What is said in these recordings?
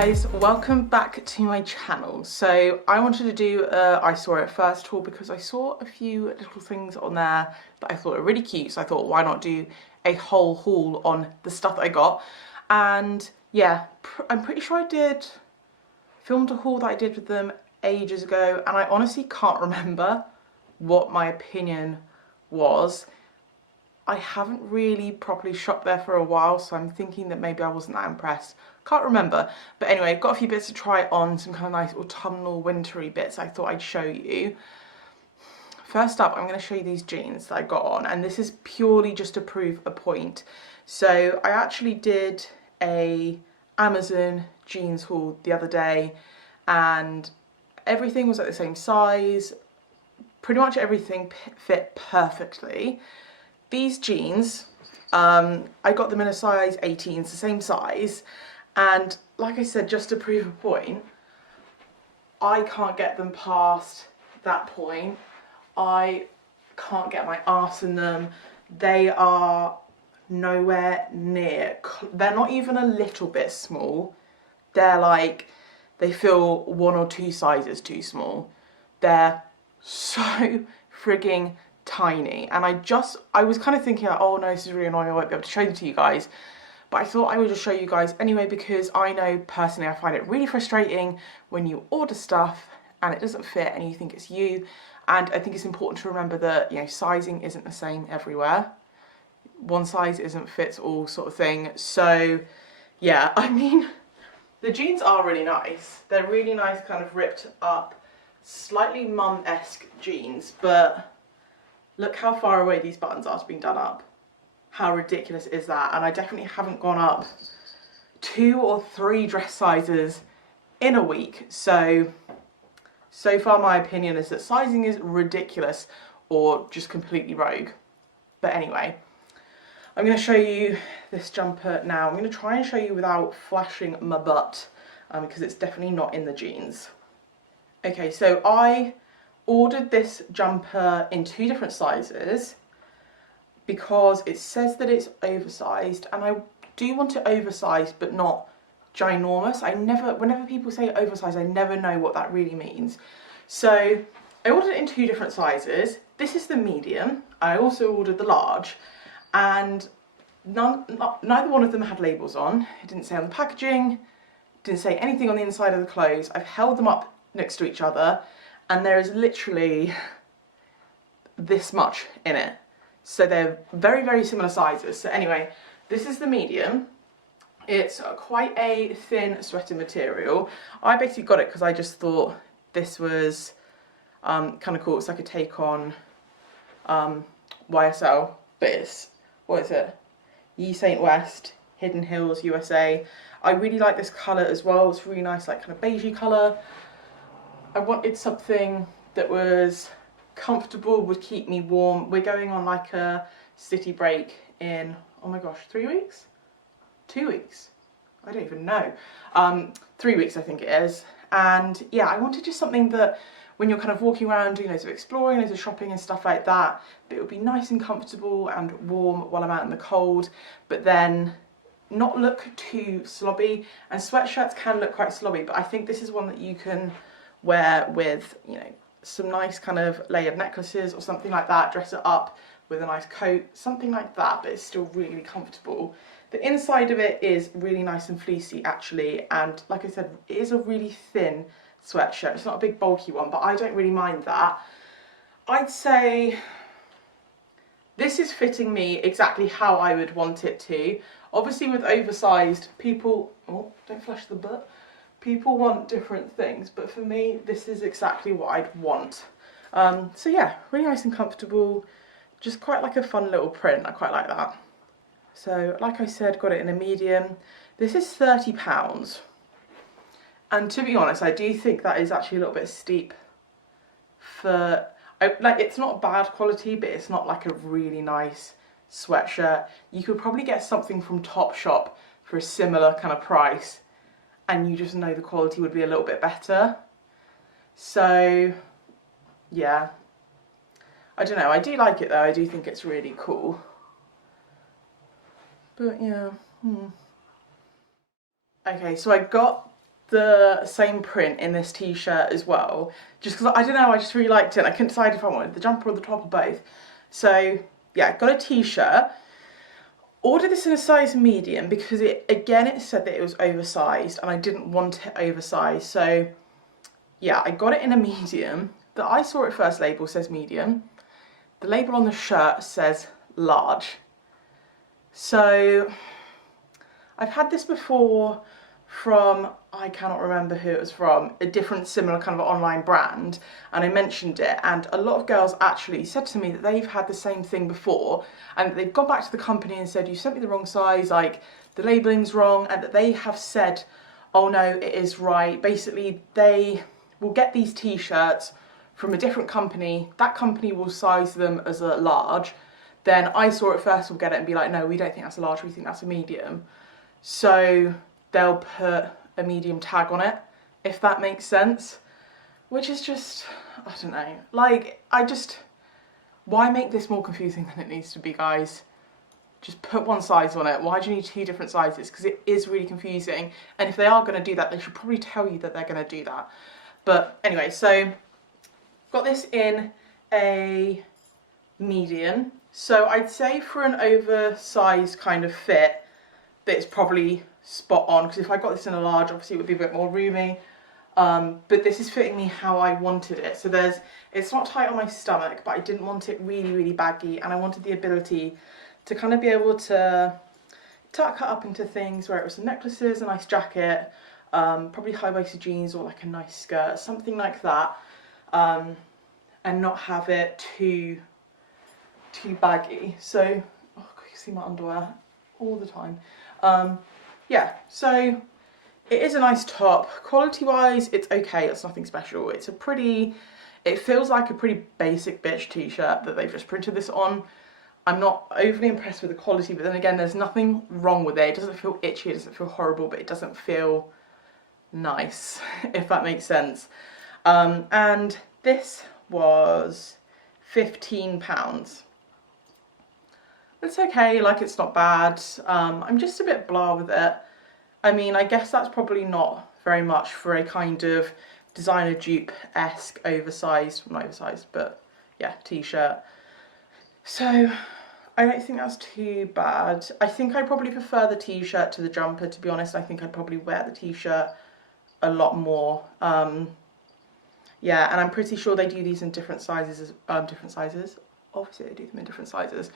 guys, welcome back to my channel. So I wanted to do a I saw it first haul because I saw a few little things on there that I thought were really cute, so I thought why not do a whole haul on the stuff that I got. And yeah, I'm pretty sure I filmed a haul that I did with them ages ago, and I honestly can't remember what my opinion was. I haven't really properly shopped there for a while, so I'm thinking that maybe I wasn't that impressed. Can't remember. But anyway, got a few bits to try on, some kind of nice autumnal, wintry bits I thought I'd show you. First up, I'm going to show you these jeans that I got on, and this is purely just to prove a point. So I actually did a Amazon jeans haul the other day, and everything was at the same size. Pretty much everything fit perfectly. These jeans, I got them in a size 18, it's the same size, and like I said, just to prove a point, I can't get them past that point. I can't get my arse in them. They are nowhere near, they're not even a little bit small. They're like, they feel 1 or 2 sizes too small. They're so frigging tiny, and I was kind of thinking like, oh no, this is really annoying, I won't be able to show them to you guys, but I thought I would just show you guys anyway, because I know personally I find it really frustrating when you order stuff and it doesn't fit and you think it's you. And I think it's important to remember that, you know, sizing isn't the same everywhere. One size isn't fits all sort of thing. So yeah, I mean, the jeans are really nice. They're really nice, kind of ripped up, slightly mum-esque jeans, but look how far away these buttons are to being done up. How ridiculous is that? And I definitely haven't gone up 2 or 3 dress sizes in a week. So far my opinion is that sizing is ridiculous or just completely rogue. But anyway, I'm going to show you this jumper now. I'm going to try and show you without flashing my butt, because it's definitely not in the jeans. Okay, so I ordered this jumper in 2 different sizes because it says that it's oversized, and I do want it oversized but not ginormous. Whenever people say oversized, I never know what that really means. So I ordered it in 2 different sizes. This is the medium. I also ordered the large, and neither one of them had labels on. It didn't say on the packaging, didn't say anything on the inside of the clothes. I've held them up next to each other, and there is literally this much in it. So they're very, very similar sizes. So anyway, this is the medium. It's quite a thin sweater material. I basically got it because I just thought this was kind of cool. It's like a take on YSL, but it's, what is it? Ye St. West, Hidden Hills, USA. I really like this colour as well. It's really nice, like kind of beigey colour. I wanted something that was comfortable, would keep me warm. We're going on like a city break in, oh my gosh, 3 weeks? 2 weeks? I don't even know. 3 weeks I think it is. And yeah, I wanted just something that when you're kind of walking around doing loads of exploring, loads of shopping and stuff like that, but it would be nice and comfortable and warm while I'm out in the cold, but then not look too slobby. And sweatshirts can look quite slobby, but I think this is one that you can wear with, you know, some nice kind of layered necklaces or something like that, dress it up with a nice coat, something like that, but it's still really comfortable. The inside of it is really nice and fleecy actually, and like I said, it is a really thin sweatshirt. It's not a big bulky one, but I don't really mind that. I'd say this is fitting me exactly how I would want it to. Obviously with oversized, people, oh, don't flash the butt. People want different things, but for me, this is exactly what I'd want. So yeah, really nice and comfortable, just quite like a fun little print. I quite like that. So like I said, got it in a medium. This is £30. And to be honest, I do think that is actually a little bit steep for, like, it's not bad quality, but it's not like a really nice sweatshirt. You could probably get something from Topshop for a similar kind of price, and you just know the quality would be a little bit better. So yeah, I don't know, I do like it though. I do think it's really cool, but yeah. Okay, so I got the same print in this t-shirt as well, just because I don't know, I just really liked it. I couldn't decide if I wanted the jumper or the top or both. So yeah, got a t-shirt. Ordered this in a size medium because it said that it was oversized and I didn't want it oversized. So yeah, I got it in a medium. The I Saw It First label says medium. The label on the shirt says large. So I've had this before from, I cannot remember who it was from, a different similar kind of online brand, and I mentioned it, and a lot of girls actually said to me that they've had the same thing before and they've gone back to the company and said, you sent me the wrong size, like the labelling's wrong, and that they have said, oh no, it is right. Basically they will get these t-shirts from a different company, that company will size them as a large, then I Saw It First will get it and be like, no, we don't think that's a large, we think that's a medium. So they'll put a medium tag on it, if that makes sense, which is just, I don't know, like, why make this more confusing than it needs to be, guys? Just put one size on it. Why do you need two different sizes? Because it is really confusing, and if they are going to do that, they should probably tell you that they're going to do that. But anyway, so got this in a medium, so I'd say for an oversized kind of fit, that it's probably spot on, because if I got this in a large, obviously it would be a bit more roomy, but this is fitting me how I wanted it. So it's not tight on my stomach, but I didn't want it really, really baggy, and I wanted the ability to kind of be able to tuck it up into things where it was some necklaces, a nice jacket, probably high-waisted jeans or like a nice skirt, something like that, and not have it too baggy. So, oh, you can see my underwear all the time. Yeah, so it is a nice top. Quality wise, it's okay, it's nothing special. It feels like a pretty basic bitch t-shirt that they've just printed this on. I'm not overly impressed with the quality, but then again, there's nothing wrong with it. It doesn't feel itchy, it doesn't feel horrible, but it doesn't feel nice, if that makes sense. And this was £15. It's okay, like, it's not bad. I'm just a bit blah with it. I mean, I guess that's probably not very much for a kind of designer dupe-esque oversized, not oversized, but yeah, t-shirt. So I don't think that's too bad. I think I probably prefer the t-shirt to the jumper, to be honest. I think I'd probably wear the t-shirt a lot more. Yeah, and I'm pretty sure they do these in different sizes. Obviously they do them in different sizes.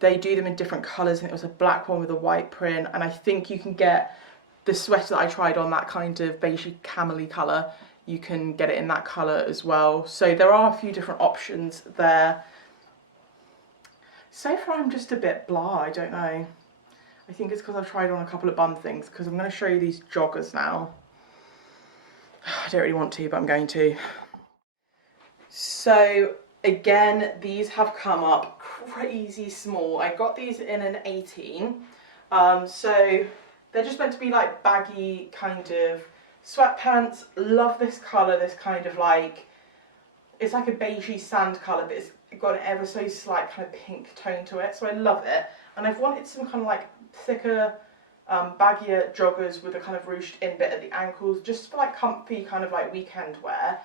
They do them in different colours, and it was a black one with a white print, and I think you can get the sweater that I tried on, that kind of beige camely colour, you can get it in that colour as well. So there are a few different options there. So far I'm just a bit blah, I don't know. I think it's because I've tried on a couple of bum things, because I'm going to show you these joggers now. I don't really want to, but I'm going to. So again, these have come up crazy small. I got these in an 18. So they're just meant to be like baggy kind of sweatpants. Love this colour, this kind of like, it's like a beigey sand colour, but it's got an ever so slight kind of pink tone to it. So I love it. And I've wanted some kind of like thicker, baggier joggers with a kind of ruched in bit at the ankles, just for like comfy kind of like weekend wear.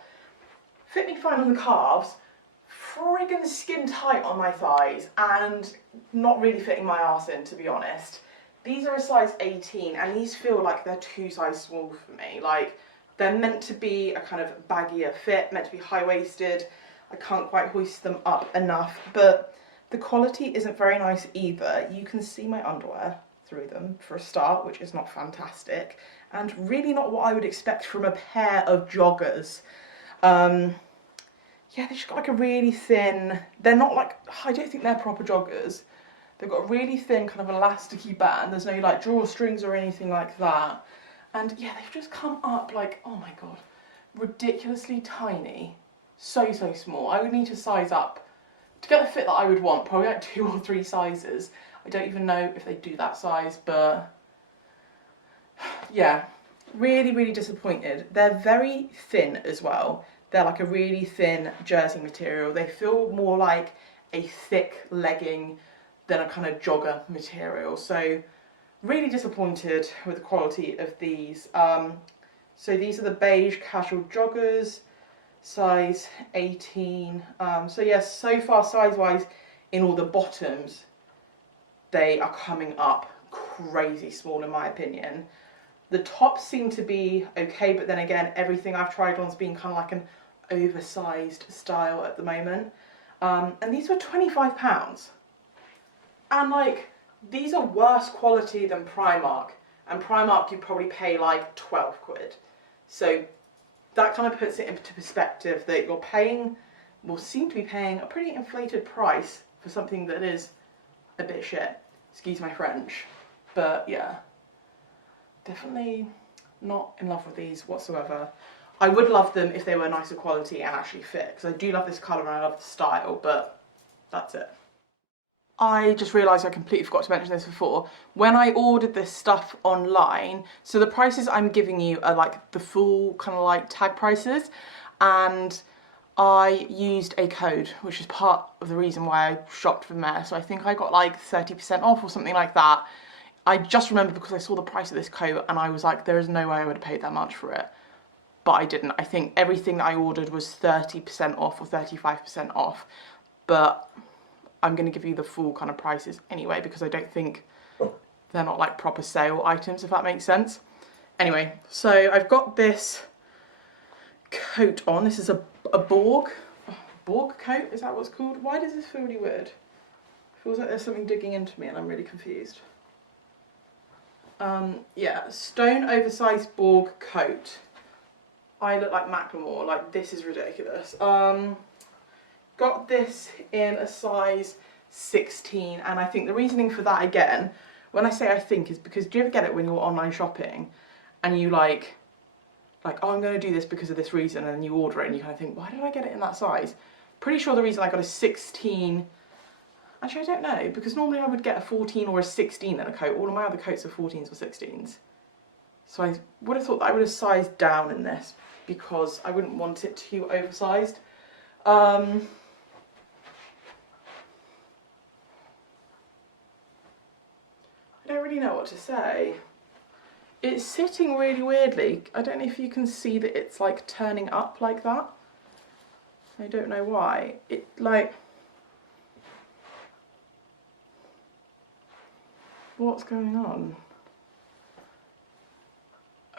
Fit me fine on the calves, friggin' skin tight on my thighs, and not really fitting my arse in, to be honest. These are a size 18, and these feel like they're too size small for me. Like, they're meant to be a kind of baggier fit, meant to be high-waisted. I can't quite hoist them up enough, but the quality isn't very nice either. You can see my underwear through them for a start, which is not fantastic, and really not what I would expect from a pair of joggers. Yeah, they've just got like a really thin, they're not like, I don't think they're proper joggers. They've got a really thin kind of elasticy band. There's no like drawstrings or anything like that. And yeah, they've just come up like, oh my God, ridiculously tiny. So small. I would need to size up to get the fit that I would want, probably like 2 or 3 sizes. I don't even know if they do that size, but yeah, really disappointed. They're very thin as well. They're like a really thin jersey material. They feel more like a thick legging than a kind of jogger material. So really disappointed with the quality of these. So these are the beige casual joggers, size 18. So yes, so far size-wise in all the bottoms, they are coming up crazy small in my opinion. The tops seem to be okay, but then again, everything I've tried on has been kind of like an oversized style at the moment. And these were £25. And like, these are worse quality than Primark. And Primark you probably pay like 12 quid. So that kind of puts it into perspective that you're paying, will seem to be paying a pretty inflated price for something that is a bit shit. Excuse my French. But yeah, definitely not in love with these whatsoever. I would love them if they were nicer quality and actually fit, because I do love this colour and I love the style, but that's it. I just realised I completely forgot to mention this before. When I ordered this stuff online, so the prices I'm giving you are like the full kind of like tag prices, and I used a code, which is part of the reason why I shopped from there. So I think I got like 30% off or something like that. I just remember because I saw the price of this coat and I was like, there is no way I would have paid that much for it. But I didn't. I think everything that I ordered was 30% off or 35% off. But I'm going to give you the full kind of prices anyway, because I don't think they're not like proper sale items, if that makes sense. Anyway, so I've got this coat on. This is a Borg coat, is that what it's called? Why does this feel really weird? It feels like there's something digging into me and I'm really confused. Yeah, stone oversized Borg coat. I look like Macklemore, like this is ridiculous. Got this in a size 16, and I think the reasoning for that, again, when I say I think, is because do you ever get it when you're online shopping and you like, oh, I'm going to do this because of this reason, and then you order it and you kind of think, why did I get it in that size? Pretty sure the reason I got a 16, actually I don't know, because normally I would get a 14 or a 16 in a coat. All of my other coats are 14s or 16s. So I would have thought that I would have sized down in this because I wouldn't want it too oversized. I don't really know what to say. It's sitting really weirdly. I don't know if you can see that it's like turning up like that. I don't know why. It like... What's going on?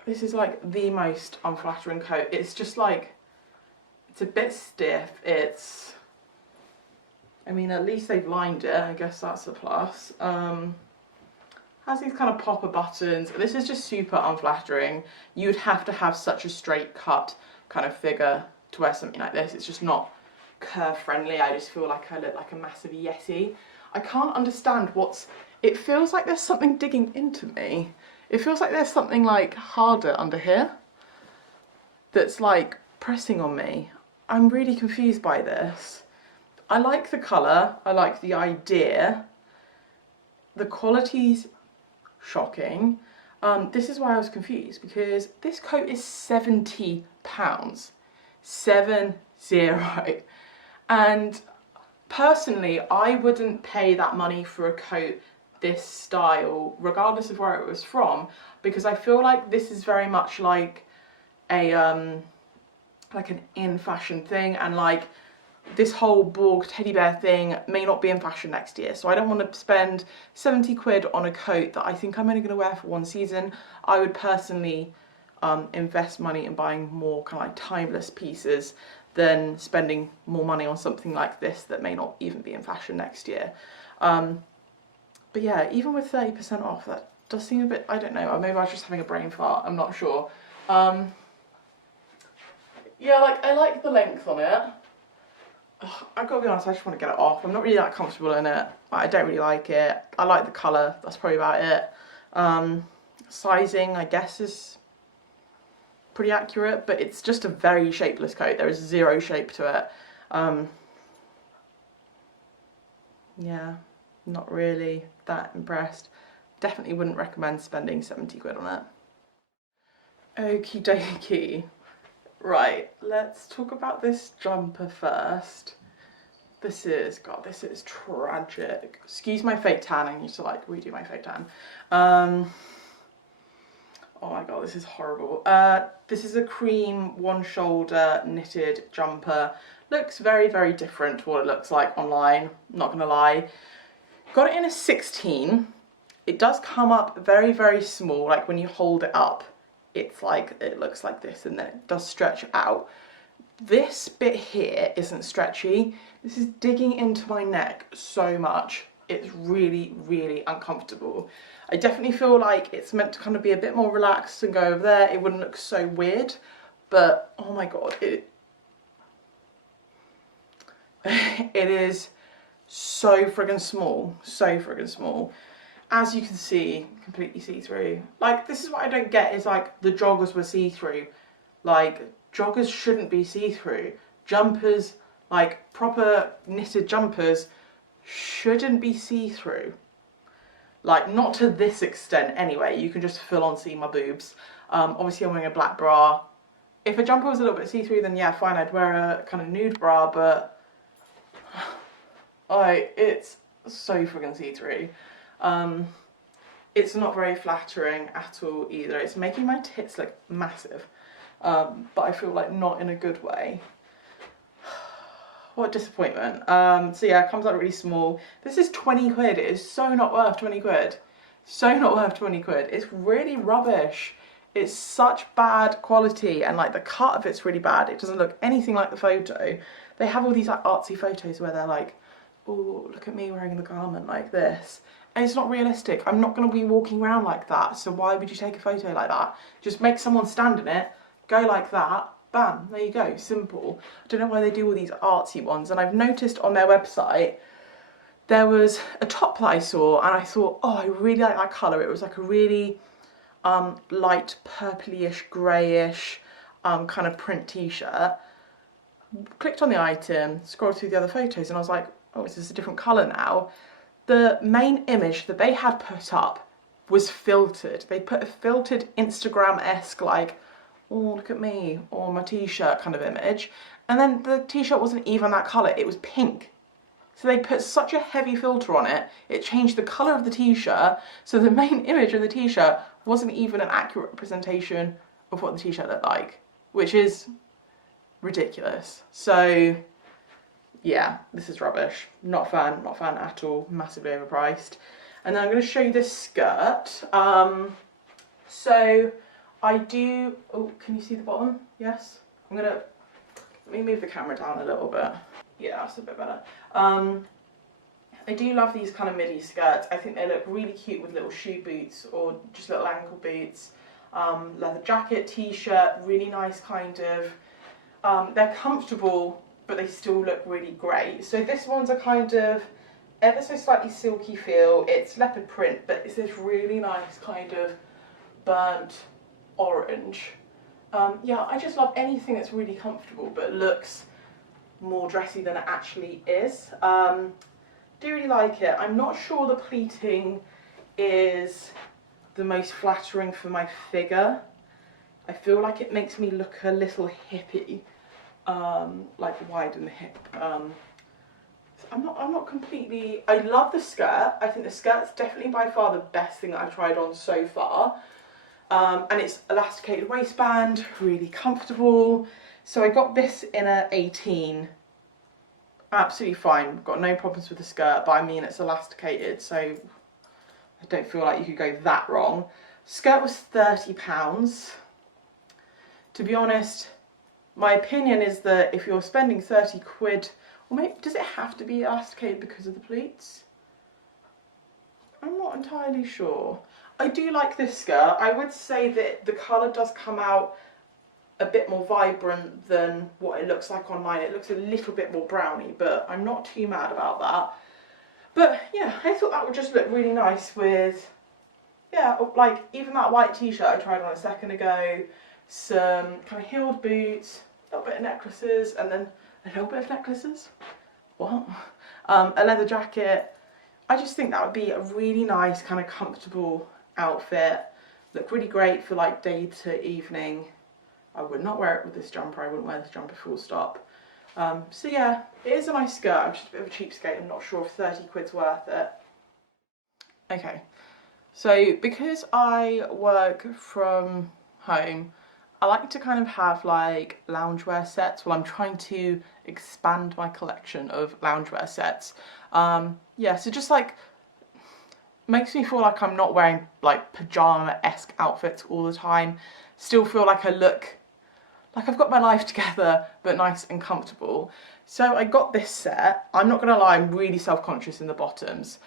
This is like the most unflattering coat. It's just like, it's a bit stiff. It's, I mean, at least they've lined it. I guess that's a plus. Has these kind of popper buttons. This is just super unflattering. You'd have to have such a straight cut kind of figure to wear something like this. It's just not curve friendly. I just feel like I look like a massive yeti. I can't understand what's, it feels like there's something digging into me. It feels like there's something like harder under here that's like pressing on me. I'm really confused by this. I like the colour, I like the idea. The quality's shocking. This is why I was confused, because this coat is £70. 70. And personally, I wouldn't pay that money for a coat this style, regardless of where it was from, because I feel like this is very much like a like an in fashion thing, and like this whole Borg teddy bear thing may not be in fashion next year, so I don't want to spend 70 quid on a coat that I think I'm only going to wear for one season. I would personally invest money in buying more kind of like timeless pieces than spending more money on something like this that may not even be in fashion next year. But yeah, even with 30% off, that does seem a bit, I don't know, maybe I was just having a brain fart, I'm not sure. Yeah, like, I like the length on it. I've got to be honest, I just want to get it off. I'm not really that comfortable in it. I don't really like it. I like the colour, that's probably about it. Sizing, I guess, is pretty accurate, but it's just a very shapeless coat. There is zero shape to it. Yeah, not really that impressed. Definitely wouldn't recommend spending 70 quid on it. Okie dokie. Right, let's talk about this jumper first. This is, God, this is tragic. Excuse my fake tan, I need to like redo my fake tan. Oh my god, this is horrible. This is a cream one shoulder knitted jumper. Looks very, very different to what it looks like online, not gonna lie. Got it in a 16. It does come up very, very small, like when you hold it up, it's like, it looks like this, and then it does stretch out. This bit here isn't stretchy. This is digging into my neck so much. It's really, really uncomfortable. I definitely feel like it's meant to kind of be a bit more relaxed and go over there. It wouldn't look so weird, but oh my god, it is so friggin' small, so friggin' small. As you can see, completely see-through. Like, this is what I don't get, is like the joggers were see-through. Like, joggers shouldn't be see-through. Jumpers, like proper knitted jumpers, shouldn't be see-through. Like, not to this extent anyway. You can just full on see my boobs. Obviously I'm wearing a black bra. If a jumper was a little bit see-through, then yeah, fine, I'd wear a kind of nude bra, but it's so friggin' see-through. It's not very flattering at all either. It's making my tits look massive, but I feel like not in a good way. What a disappointment. So yeah, it comes out really small. This is 20 quid. It is so not worth 20 quid. So not worth 20 quid. It's really rubbish. It's such bad quality, and like the cut of it's really bad. It doesn't look anything like the photo. They have all these like artsy photos where they're like, oh, look at me wearing the garment like this. And it's not realistic. I'm not going to be walking around like that. So why would you take a photo like that? Just make someone stand in it, go like that, bam, there you go, simple. I don't know why they do all these artsy ones. And I've noticed on their website, there was a top that I saw and I thought, oh, I really like that colour. It was like a really light purplyish, greyish kind of print t-shirt. Clicked on the item, scrolled through the other photos, and I was like, oh, is this a different colour now? The main image that they had put up was filtered. They put a filtered Instagram-esque, like, oh, look at me, or my t-shirt kind of image. And then the t-shirt wasn't even that colour, it was pink. So they put such a heavy filter on it, it changed the colour of the t-shirt, so the main image of the t-shirt wasn't even an accurate representation of what the t-shirt looked like, which is ridiculous. So yeah, this is rubbish. Not a fan at all. Massively overpriced. And then I'm going to show you this skirt. So I do, oh, can you see the bottom? Yes? Let me move the camera down a little bit. Yeah, that's a bit better. I do love these kind of midi skirts. I think they look really cute with little shoe boots or just little ankle boots. Leather jacket, t-shirt, really nice kind of, they're comfortable, but they still look really great. So this one's a kind of ever so slightly silky feel. It's leopard print, but it's this really nice kind of burnt orange. Yeah, I just love anything that's really comfortable but looks more dressy than it actually is. Do really like it. I'm not sure the pleating is the most flattering for my figure. I feel like it makes me look a little hippie. Like wide in the hip. I'm not completely, I love the skirt. I think the skirt's definitely by far the best thing that I've tried on so far. And it's elasticated waistband, really comfortable. So I got this in a 18. Absolutely fine, got no problems with the skirt, but I mean it's elasticated, so I don't feel like you could go that wrong. Skirt was £30. To be honest, my opinion is that if you're spending 30 quid, or maybe, does it have to be elasticated because of the pleats? I'm not entirely sure. I do like this skirt. I would say that the colour does come out a bit more vibrant than what it looks like online. It looks a little bit more browny, but I'm not too mad about that. But yeah, I thought that would just look really nice with, yeah, like even that white t-shirt I tried on a second ago, some kind of heeled boots, a little bit of necklaces, and then a little bit of necklaces. What? A leather jacket. I just think that would be a really nice kind of comfortable outfit. Look really great for like day to evening. I would not wear it with this jumper. I wouldn't wear this jumper full stop. So yeah, it is a nice skirt. I'm just a bit of a cheapskate. I'm not sure if 30 quid's worth it. Okay, So because I work from home, I like to kind of have like loungewear sets. Well, I'm trying to expand my collection of loungewear sets. Yeah, so just like makes me feel like I'm not wearing like pajama-esque outfits all the time. Still feel like I look like I've got my life together, but nice and comfortable. So I got this set. I'm not gonna lie, I'm really self-conscious in the bottoms.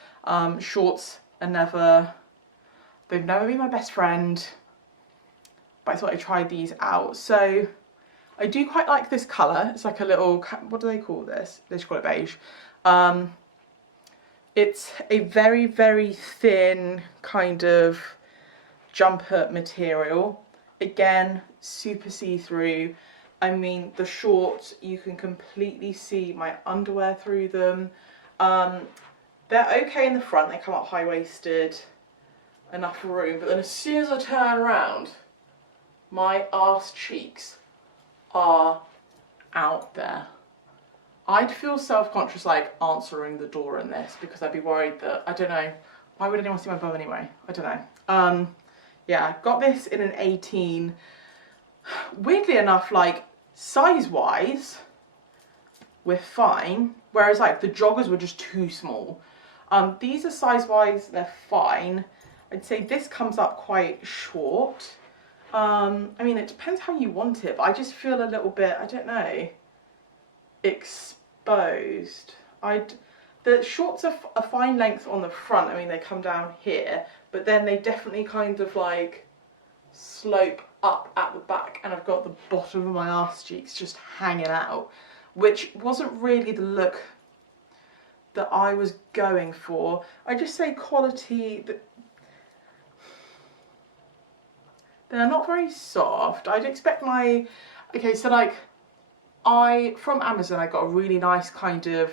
Shorts are they've never been my best friend, but I thought I'd try these out. So I do quite like this colour. It's like a little, what do they call this? They just call it beige. It's a very, very thin kind of jumper material. Again, super see-through. I mean, the shorts, you can completely see my underwear through them. They're okay in the front, they come up high-waisted, enough room, but then as soon as I turn around, my arse cheeks are out there. I'd feel self-conscious like answering the door in this because I'd be worried that, I don't know, why would anyone see my bum anyway? I don't know. Yeah, I got this in an 18. Weirdly enough, like size-wise, we're fine, whereas like the joggers were just too small. These are size-wise, they're fine. I'd say this comes up quite short. I mean, it depends how you want it, but I just feel a little bit, I don't know, exposed. The shorts are a fine length on the front. I mean, they come down here, but then they definitely kind of like slope up at the back, and I've got the bottom of my arse cheeks just hanging out, which wasn't really the look that I was going for. I just say quality, they're not very soft. I'd expect my, okay, so like from Amazon I got a really nice kind of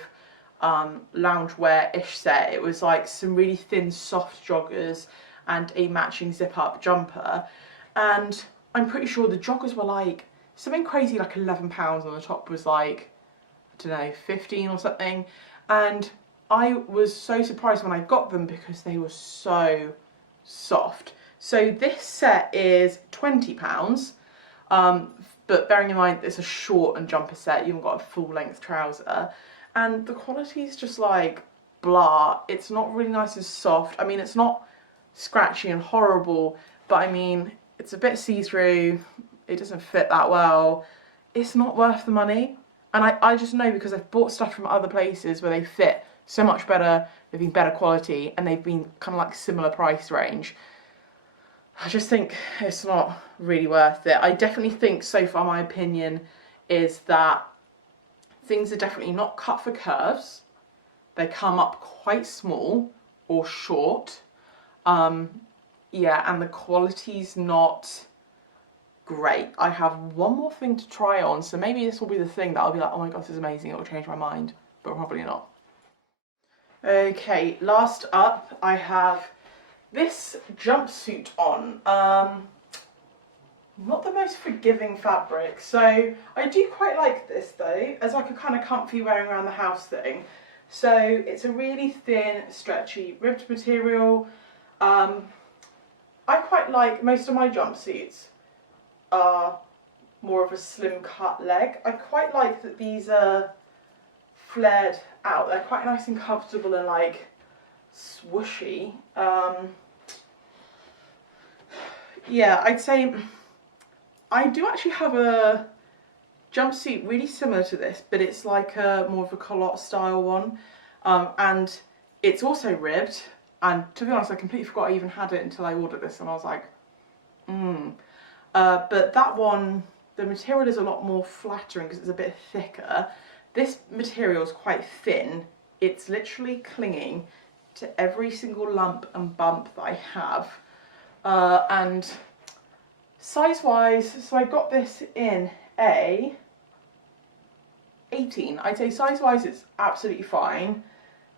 loungewear-ish set. It was like some really thin soft joggers and a matching zip-up jumper, and I'm pretty sure the joggers were like something crazy like £11, and the top was like, I don't know, 15 or something. And I was so surprised when I got them because they were so soft. So this set is £20, but bearing in mind it's a short and jumper set, you haven't got a full length trouser, and the quality is just like blah. It's not really nice and soft. I mean, it's not scratchy and horrible, but I mean, it's a bit see-through, it doesn't fit that well. It's not worth the money, and I just know because I've bought stuff from other places where they fit so much better, they've been better quality, and they've been kind of like similar price range. I just think it's not really worth it. I definitely think so far my opinion is that things are definitely not cut for curves. They come up quite small or short. Yeah, and the quality's not great. I have one more thing to try on, so maybe this will be the thing that I'll be like, oh my god, this is amazing, it will change my mind, but probably not. Okay, last up I have this jumpsuit on. Not the most forgiving fabric, so I do quite like this though, as like a kind of comfy wearing around the house thing. So it's a really thin, stretchy, ribbed material. I quite like, most of my jumpsuits are more of a slim cut leg. I quite like that these are flared out. They're quite nice and comfortable and like swooshy. Yeah, I'd say I do actually have a jumpsuit really similar to this, but it's like a more of a culotte style one, and it's also ribbed, and to be honest I completely forgot I even had it until I ordered this, and I was like, but that one, the material is a lot more flattering because it's a bit thicker. This material is quite thin. It's literally clinging to every single lump and bump that I have. And size-wise, so I got this in a 18. I'd say size-wise it's absolutely fine.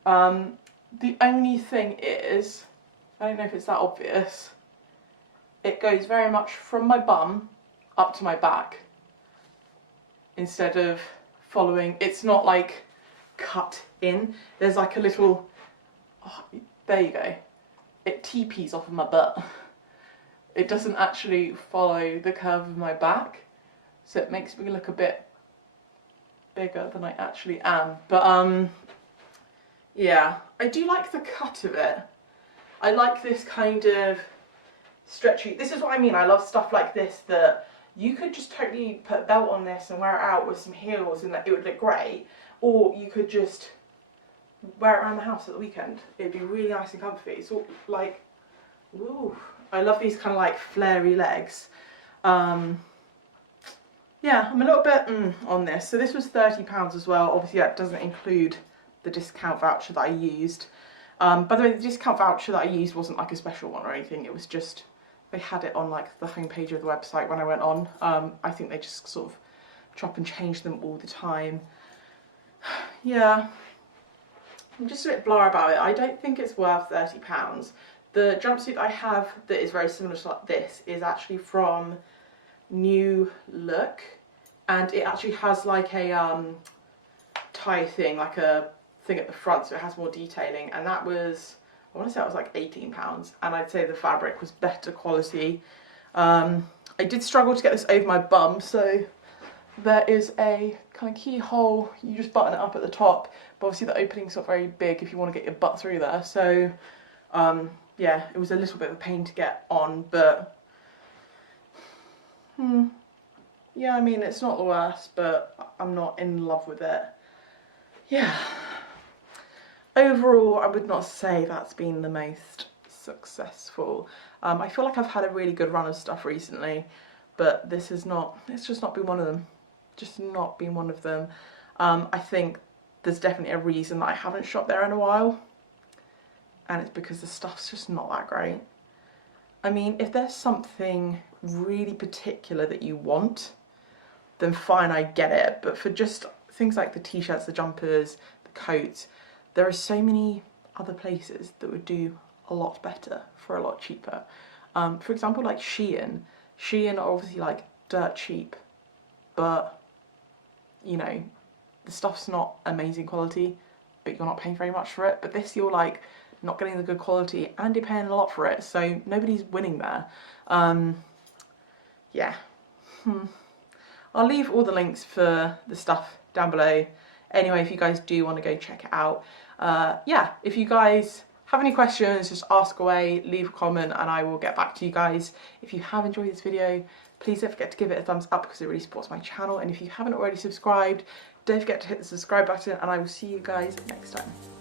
The only thing is, I don't know if it's that obvious, it goes very much from my bum up to my back instead of following. It's not like cut in. There's like a little, oh, there you go. it teepees off of my butt. It doesn't actually follow the curve of my back, so it makes me look a bit bigger than I actually am. But yeah, I do like the cut of it. I like this kind of stretchy, this is what I mean, I love stuff like this that you could just totally put a belt on this and wear it out with some heels and that it would look great, or you could just wear it around the house at the weekend. It'd be really nice and comfy. So like, woo, I love these kind of like flary legs. Yeah, I'm a little bit on this. So this was £30 as well. Obviously that doesn't include the discount voucher that I used. By the way, the discount voucher that I used wasn't like a special one or anything. It was just, they had it on like the homepage of the website when I went on. I think they just sort of chop and change them all the time. Yeah, I'm just a bit blah about it. I don't think it's worth £30. The jumpsuit I have that is very similar to like this is actually from New Look, and it actually has like a tie thing, like a thing at the front, so it has more detailing, and that was, I want to say it was like £18, and I'd say the fabric was better quality. I did struggle to get this over my bum, so there is a kind of keyhole, you just button it up at the top, but obviously the opening's not very big if you want to get your butt through there, so yeah, it was a little bit of a pain to get on, but yeah, I mean, it's not the worst, but I'm not in love with it. Yeah. Overall, I would not say that's been the most successful. I feel like I've had a really good run of stuff recently, but this is not, it's just not been one of them. Just not been one of them. I think there's definitely a reason that I haven't shopped there in a while, and it's because the stuff's just not that great. I mean, if there's something really particular that you want, then fine, I get it, but for just things like the t-shirts, the jumpers, the coats, there are so many other places that would do a lot better for a lot cheaper. For example, like Shein. Shein are obviously like dirt cheap, but you know, the stuff's not amazing quality, but you're not paying very much for it. But this, you're like not getting the good quality and you're paying a lot for it, so nobody's winning there. Yeah. I'll leave all the links for the stuff down below. Anyway, if you guys do want to go check it out. Yeah, if you guys have any questions, just ask away, leave a comment, and I will get back to you guys. If you have enjoyed this video, please don't forget to give it a thumbs up because it really supports my channel. And if you haven't already subscribed, don't forget to hit the subscribe button, and I will see you guys next time.